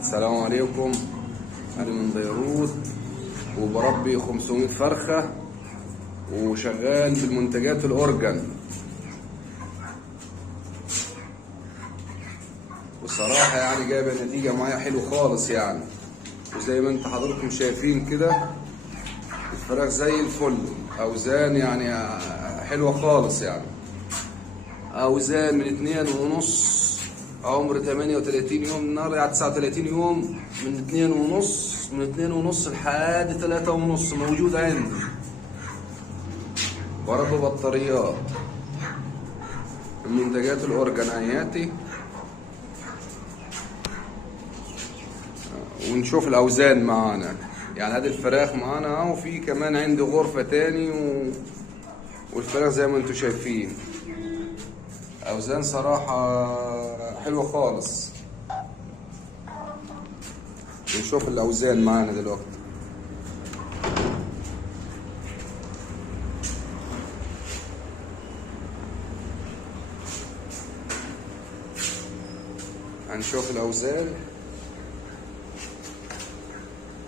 السلام عليكم. أنا من بيروت وبربي 500 فرخة وشغال بالمنتجات الأورجان. والصراحة يعني جايبة نتيجة معايا حلو خالص يعني. وزي ما انت حضراتكم شايفين كده الفراخ زي الفل، أوزان يعني حلوة خالص يعني. أوزان من 2.5 عمر 38 يوم، النهارده يعني 39 يوم، من 2.5 لحد 3.5 موجود عندي. برضه بطاريات، المنتجات الأورجانياتي. ونشوف الأوزان معانا يعني. هذه الفراخ معانا اهو، وفي كمان عندي غرفة تاني والفراخ زي ما انتم شايفين. أوزان صراحة حلوة خالص. نشوف الأوزان معانا دلوقتي. هنشوف الأوزان.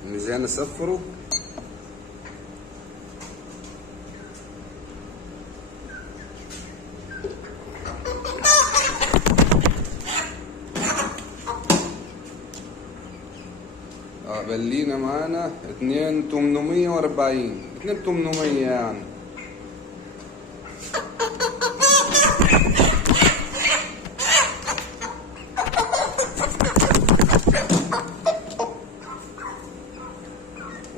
الميزان نصفره. بلينا معانا 2840 2800 يعني.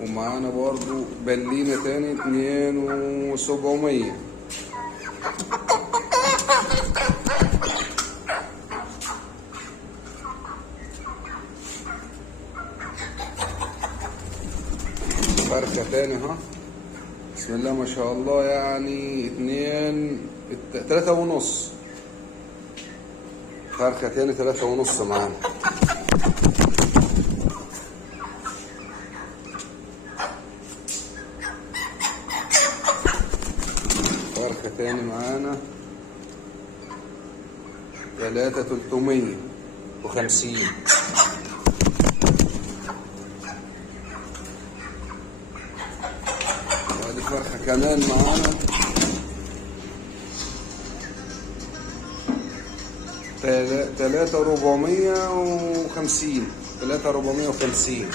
ومعانا برضو بلينا تاني 2700. فرخة تاني ها، بسم الله ما شاء الله يعني 3.5. فرخة تاني 3.5 معانا. فرخة تاني معانا 3,350. وادي فرخة كمان معانا 3,450.